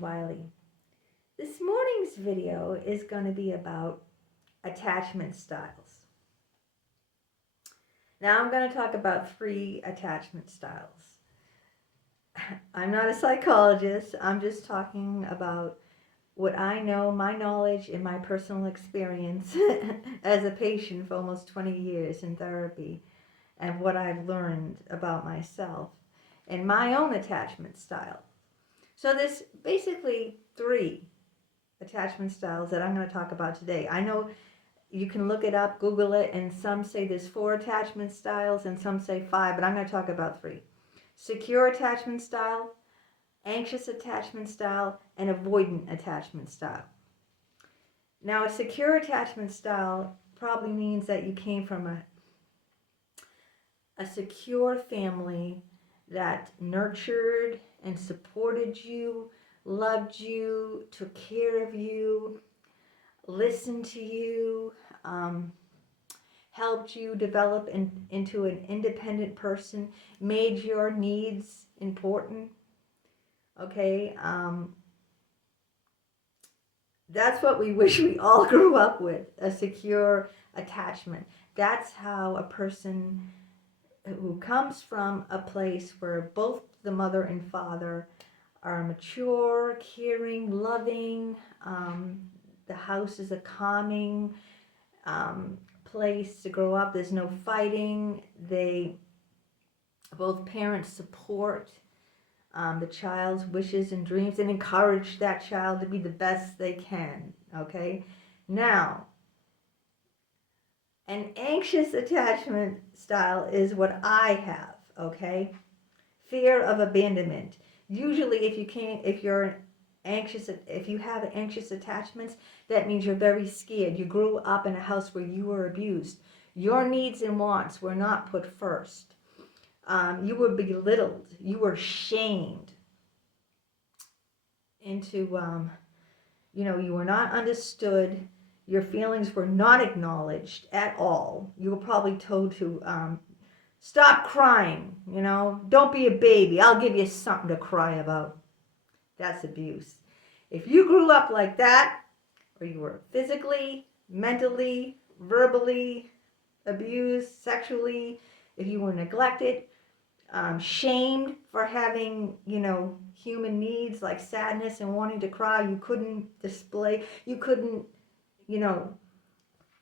𝗤𝗂𝗃. This morning's video is going to be about attachment styles. Now I'm going to talk about 3 attachment styles. I'm not a psychologist. I'm just talking about what I know, my knowledge, and my personal experience as a patient for almost 20 years in therapy, and what I've learned about myself and my own attachment style. So there's basically 3 attachment styles that I'm going to talk about today. I know you can look it up, Google it, and some say there's 4 attachment styles and some say 5, but I'm going to talk about 3. Secure attachment style, anxious attachment style, and avoidant attachment style. Now, a secure attachment style probably means that you came from a secure family that nurtured and supported you, loved you, took care of you, listened to you, helped you develop into an independent person, made your needs important. Okay, that's what we wish we all grew up with, a secure attachment. That's how a person who comes from a place where both the mother and father are mature, caring, loving, the house is a calming place to grow up. There's no fighting. Both parents support the child's wishes and dreams and encourage that child to be the best they can. Okay? Now, an anxious attachment style is what I have. Okay? Fear of abandonment. Usually, if you have anxious attachments, that means you're very scared. You grew up in a house where you were abused. Your needs and wants were not put first. You were belittled. You were shamed into, you were not understood. Your feelings were not acknowledged at all. You were probably told to stop crying, don't be a baby. I'll give you something to cry about. That's abuse. If you grew up like that, or you were physically, mentally, verbally abused, sexually, if you were neglected, shamed for having, human needs like sadness and wanting to cry, you couldn't display, you couldn't,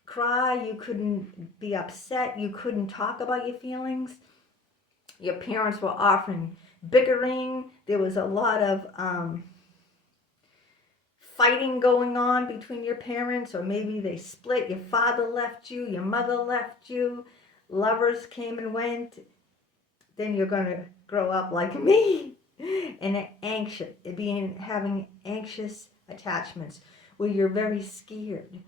cry, you couldn't be upset, you couldn't talk about your feelings. Your parents were often bickering. There was a lot of fighting going on between your parents, or maybe they split. Your father left you, your mother left you, lovers came and went. Then you're going to grow up like me and having anxious attachments where you're very scared.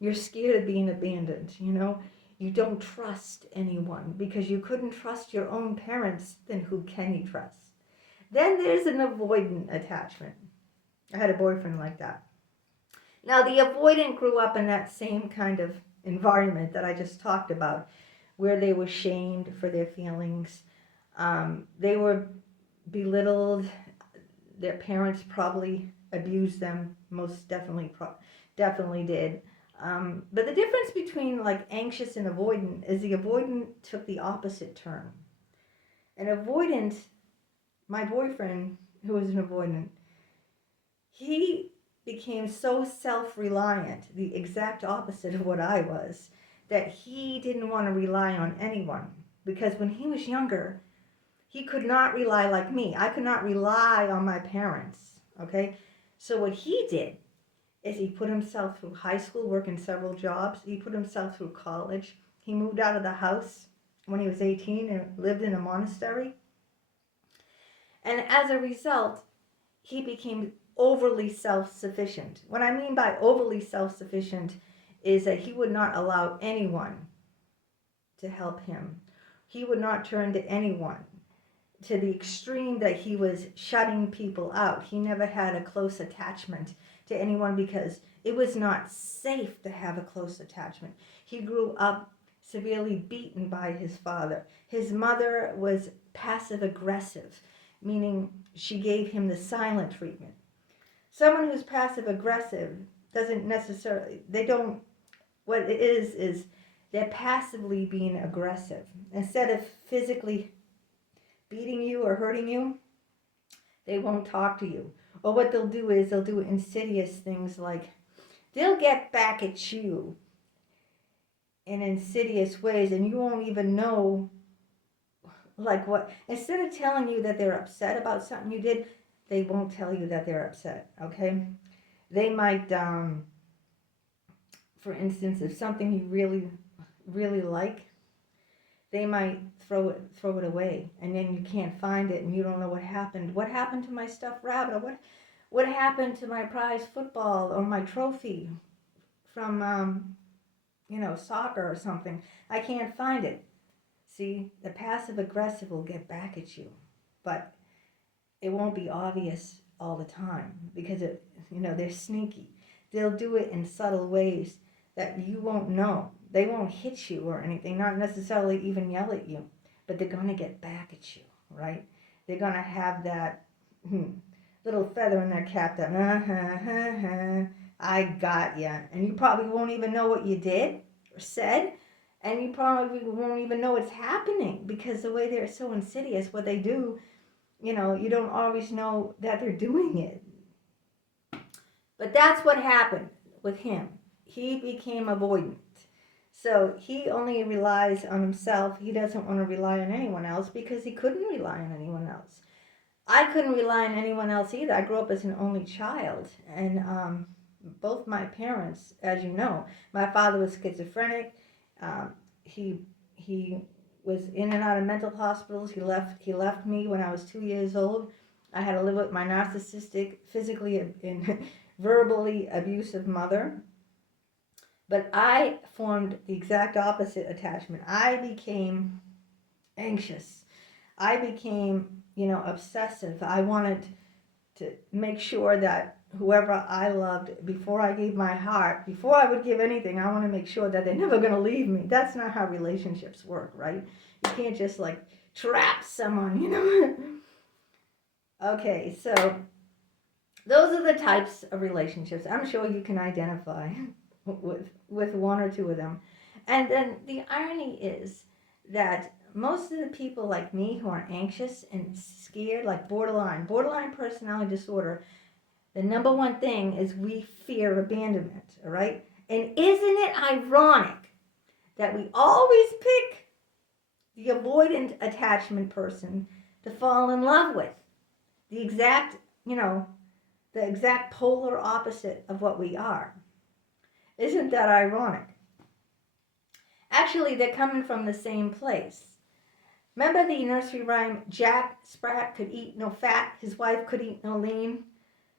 You're scared of being abandoned, You don't trust anyone because you couldn't trust your own parents. Then who can you trust? Then there's an avoidant attachment. I had a boyfriend like that. Now, the avoidant grew up in that same kind of environment that I just talked about, where they were shamed for their feelings. They were belittled. Their parents probably abused them. Most definitely did. But the difference between like anxious and avoidant is the avoidant took the opposite turn. An avoidant, my boyfriend who was an avoidant, he became so self-reliant, the exact opposite of what I was, that he didn't want to rely on anyone. Because when he was younger, he could not rely like me. I could not rely on my parents, okay? So what he did is he put himself through high school, working several jobs. He put himself through college. He moved out of the house when he was 18 and lived in a monastery. And as a result, he became overly self-sufficient. What I mean by overly self-sufficient is that he would not allow anyone to help him. He would not turn to anyone, to the extreme that he was shutting people out. He never had a close attachment to anyone because it was not safe to have a close attachment. He grew up severely beaten by his father. His mother was passive-aggressive, meaning she gave him the silent treatment. Someone who's passive aggressive doesn't necessarily, they don't, what it is they're passively being aggressive. Instead of physically beating you or hurting you, they won't talk to you. Or what they'll do is they'll do insidious things like they'll get back at you in insidious ways, and you won't even know, like what, instead of telling you that they're upset about something you did, they won't tell you that they're upset, okay? They might, for instance, if something you really, really like, they might throw it away, and then you can't find it, and you don't know what happened. What happened to my stuffed rabbit? Or what happened to my prize football or my trophy from, soccer or something? I can't find it. See, the passive aggressive will get back at you, but it won't be obvious all the time because they're sneaky. They'll do it in subtle ways that you won't know. They won't hit you or anything, not necessarily even yell at you, but they're going to get back at you, right? They're going to have that little feather in their cap that, I got you. And you probably won't even know what you did or said, and you probably won't even know it's happening because the way they're so insidious, what they do, you don't always know that they're doing it. But that's what happened with him. He became avoidant. So he only relies on himself. He doesn't want to rely on anyone else because he couldn't rely on anyone else. I couldn't rely on anyone else either. I grew up as an only child. And both my parents, as you know, my father was schizophrenic. He was in and out of mental hospitals. He left me when I was 2 years old. I had to live with my narcissistic, physically and verbally abusive mother. But I formed the exact opposite attachment. I became anxious. I became, obsessive. I wanted to make sure that whoever I loved, before I gave my heart, before I would give anything, I want to make sure that they're never going to leave me. That's not how relationships work, right? You can't just trap someone, Okay, so those are the types of relationships. I'm sure you can identify with one or two of them. And then the irony is that most of the people like me who are anxious and scared, like borderline personality disorder, the number one thing is we fear abandonment, all right? And isn't it ironic that we always pick the avoidant attachment person to fall in love with? The exact polar opposite of what we are. Isn't that ironic? Actually, they're coming from the same place. Remember the nursery rhyme, Jack Sprat could eat no fat, his wife could eat no lean.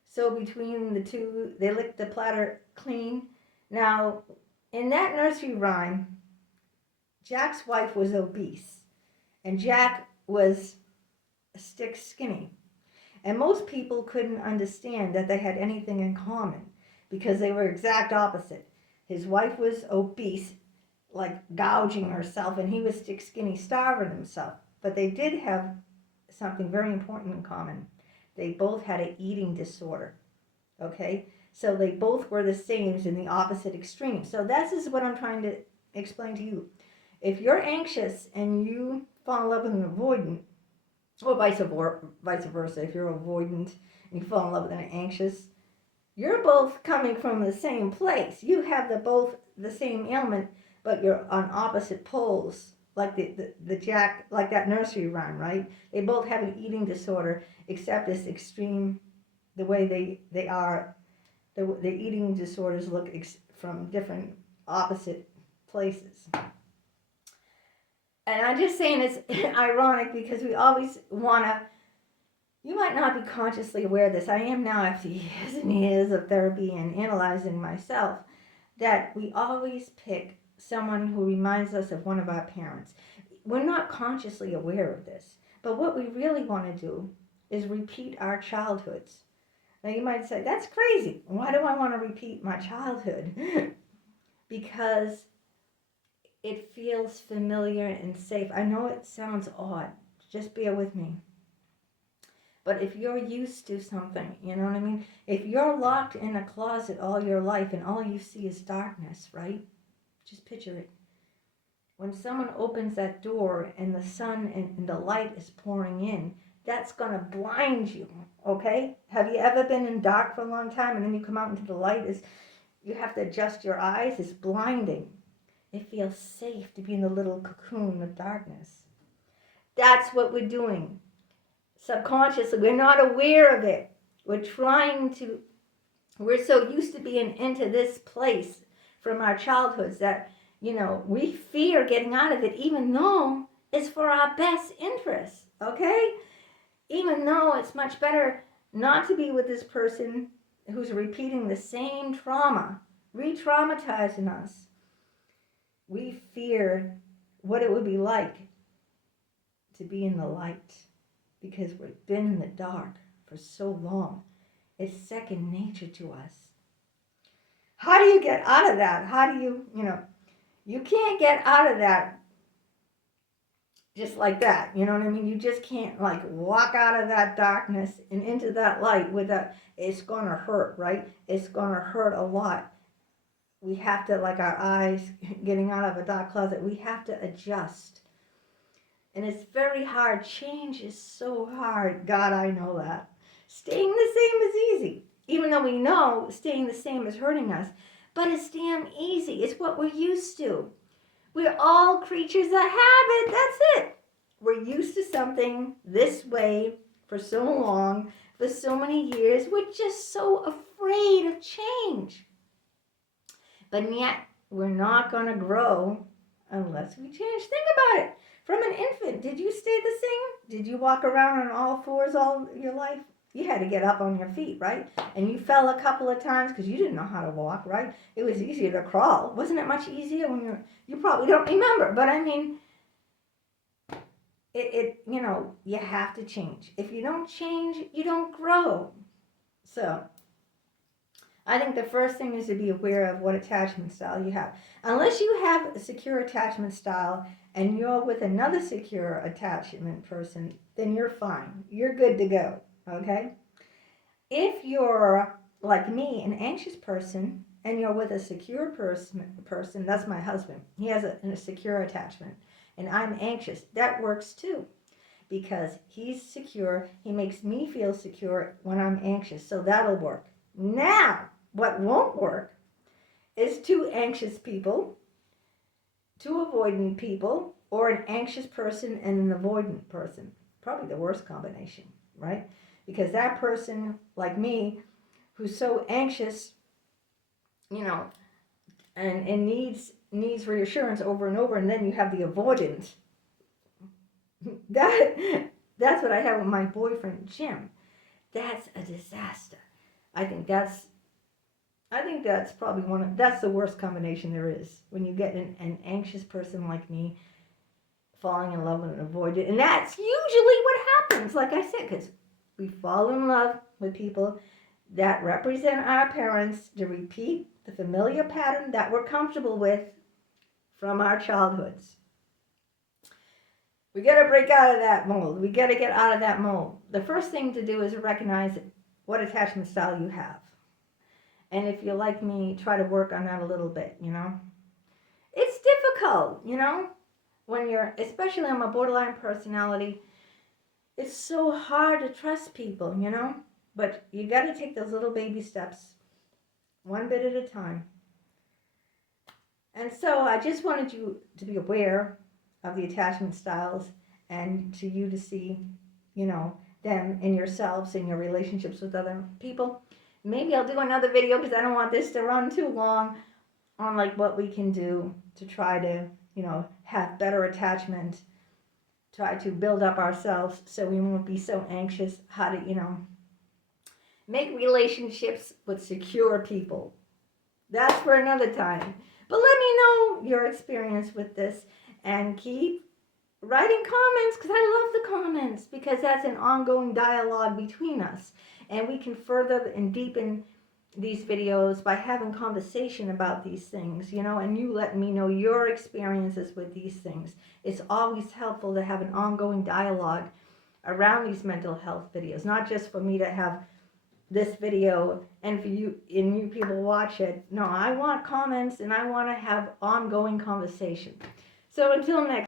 So between the two, they licked the platter clean. Now, in that nursery rhyme, Jack's wife was obese, and Jack was stick skinny. And most people couldn't understand that they had anything in common because they were exact opposite. His wife was obese, like gouging herself, and he was stick skinny, starving himself. But they did have something very important in common. They both had an eating disorder, okay? So they both were the same in the opposite extreme. So this is what I'm trying to explain to you. If you're anxious and you fall in love with an avoidant, or vice versa, if you're avoidant and you fall in love with an anxious, you're both coming from the same place. You have both the same ailment, but you're on opposite poles, like the Jack, like that nursery rhyme, right? They both have an eating disorder, except this extreme, the way they are, the eating disorders look from different opposite places. And I'm just saying it's ironic because we always want to, you might not be consciously aware of this. I am now after years and years of therapy and analyzing myself, that we always pick someone who reminds us of one of our parents. We're not consciously aware of this, but what we really want to do is repeat our childhoods. Now you might say, that's crazy. Why do I want to repeat my childhood? Because it feels familiar and safe. I know it sounds odd. Just bear with me. But if you're used to something, you know what I mean? If you're locked in a closet all your life and all you see is darkness, right? Just picture it. When someone opens that door and the sun and the light is pouring in, that's going to blind you, okay? Have you ever been in dark for a long time and then you come out into the light? You have to adjust your eyes. It's blinding. It feels safe to be in the little cocoon of darkness. That's what we're doing. Subconsciously, we're not aware of it. We're so used to being into this place from our childhoods that, we fear getting out of it, even though it's for our best interest, okay? Even though it's much better not to be with this person who's repeating the same trauma, re-traumatizing us. We fear what it would be like to be in the light, because we've been in the dark for so long. It's second nature to us. How do you get out of that? How do you, you can't get out of that just like that. You know what I mean? You just can't walk out of that darkness and into that light it's going to hurt, right? It's going to hurt a lot. We have to, like our eyes getting out of a dark closet, we have to adjust. And it's very hard. Change is so hard. God, I know that. Staying the same is easy. Even though we know staying the same is hurting us. But it's damn easy. It's what we're used to. We're all creatures of habit. That's it. We're used to something this way for so long, for so many years. We're just so afraid of change. But yet, we're not going to grow unless we change. Think about it. From an infant, did you stay the same? Did you walk around on all fours all your life? You had to get up on your feet, right? And you fell a couple of times because you didn't know how to walk, right? It was easier to crawl. Wasn't it much easier when you probably don't remember, but I mean, you have to change. If you don't change, you don't grow. So, I think the first thing is to be aware of what attachment style you have. Unless you have a secure attachment style and you're with another secure attachment person, then you're fine. You're good to go, okay? If you're, like me, an anxious person, and you're with a secure person, that's my husband. He has a secure attachment, and I'm anxious. That works too, because he's secure. He makes me feel secure when I'm anxious, so that'll work. Now, what won't work is two anxious people, two avoidant people, or an anxious person and an avoidant person. Probably the worst combination, right? Because that person, like me, who's so anxious, and needs reassurance over and over, and then you have the avoidant. That's what I have with my boyfriend, Jim. That's a disaster. I think that's probably that's the worst combination there is, when you get an anxious person like me falling in love with an avoidant. And that's usually what happens, like I said, because we fall in love with people that represent our parents to repeat the familiar pattern that we're comfortable with from our childhoods. We got to break out of that mold. We got to get out of that mold. The first thing to do is recognize what attachment style you have. And if you're like me, try to work on that a little bit, It's difficult, when especially I'm a borderline personality, it's so hard to trust people, But you got to take those little baby steps, one bit at a time. And so I just wanted you to be aware of the attachment styles, and to you to see, them in yourselves, in your relationships with other people. Maybe I'll do another video, because I don't want this to run too long, on what we can do to try to, have better attachment, try to build up ourselves so we won't be so anxious, how to, make relationships with secure people. That's for another time. But let me know your experience with this, and keep writing comments, because I love the comments, because that's an ongoing dialogue between us. And we can further and deepen these videos by having conversation about these things, and you let me know your experiences with these things. It's always helpful to have an ongoing dialogue around these mental health videos, not just for me to have this video and for you and you people watch it. No, I want comments and I want to have ongoing conversation. So until next